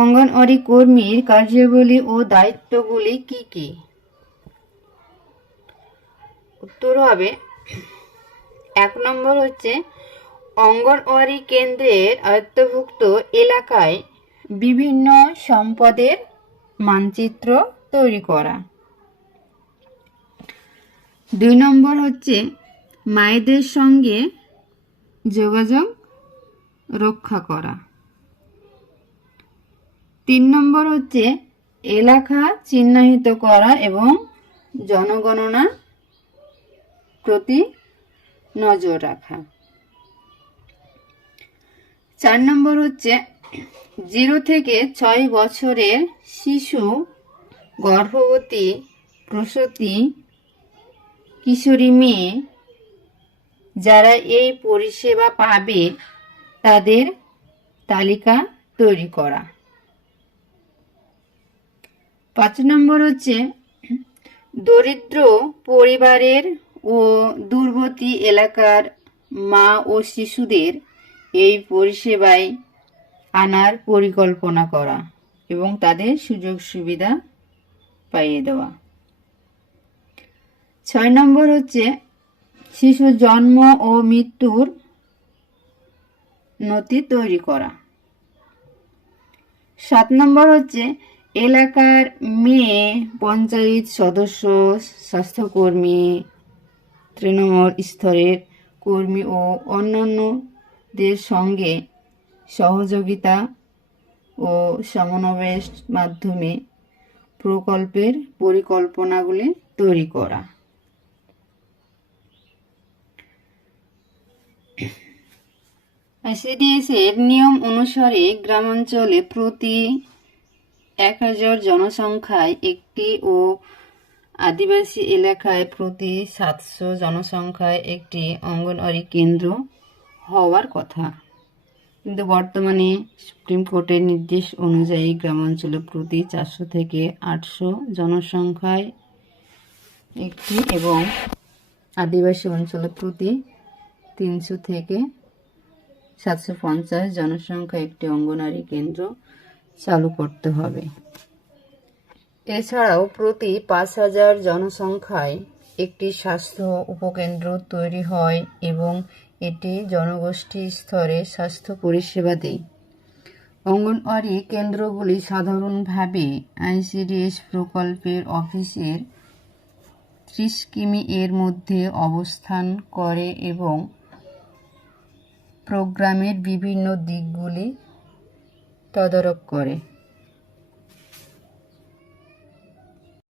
অঙ্গনওয়াড়ি কর্মীর কার্যাবলী ও দায়িত্বগুলি কি কি? উত্তর হবে, এক নম্বর হচ্ছে অঙ্গনওয়াড়ি কেন্দ্রের আয়ত্তভুক্ত এলাকায় বিভিন্ন সম্পদের মানচিত্র তৈরি করা। দুই নম্বর হচ্ছে মায়েদের সঙ্গে যোগাযোগ রক্ষা করা। তিন নম্বর হচ্ছে এলাকা চিহ্নিত করা এবং জনগণনা প্রতি নজর রাখা। চার নম্বর হচ্ছে জিরো থেকে ছয় বছরের শিশু গর্ভবতী প্রসূতি কিশোরী মেয়ে যারা এই পরিষেবা পাবে তাদের তালিকা তৈরি করা। পাঁচ নম্বর হচ্ছে, দরিদ্র পরিবারের ও দূরবর্তী এলাকার মা ও শিশুদের এই পরিষেবায় আনার পরিকল্পনা করা এবং তাদের সুযোগ সুবিধা পাইয়ে দেওয়া। ছয় নম্বর হচ্ছে শিশু জন্ম ও মৃত্যুর নথি তৈরি করা। সাত নম্বর হচ্ছে এলাকার মেয়ে পঞ্চায়েত সদস্য, স্বাস্থ্যকর্মী, তৃণমূল স্তরের কর্মী ও অন্যান্যদের সঙ্গে সহযোগিতা ও সমন্বয়ের মাধ্যমে প্রকল্পের পরিকল্পনাগুলি তৈরি করা। আইসিডিএস এর নিয়ম অনুসারে গ্রামাঞ্চলে প্রতি এক হাজার জনসংখ্যায় একটি ও আদিবাসী এলাকায় প্রতি সাতশো জনসংখ্যায় একটি অঙ্গনওয়াড়ি কেন্দ্র হওয়ার কথা। কিন্তু বর্তমানে সুপ্রিম কোর্টের নির্দেশ অনুযায়ী গ্রামাঞ্চলে প্রতি চারশো থেকে আটশো জনসংখ্যায় একটি এবং আদিবাসী অঞ্চলে প্রতি তিনশো থেকে সাতশো পঞ্চাশ জনসংখ্যা একটি অঙ্গনারী কেন্দ্র চালু করতে হবে। এছাড়াও প্রতি পাঁচ হাজার জনসংখ্যায় একটি স্বাস্থ্য উপকেন্দ্র তৈরি হয় এবং এটি জনগোষ্ঠী স্তরে স্বাস্থ্য পরিষেবা দেয়। অঙ্গনওয়াড়ি কেন্দ্রগুলি সাধারণভাবে আইসিডিএস প্রকল্পের অফিসের ত্রিশ কিমি এর মধ্যে অবস্থান করে এবং প্রোগ্রামের বিভিন্ন দিকগুলি তদারক করে।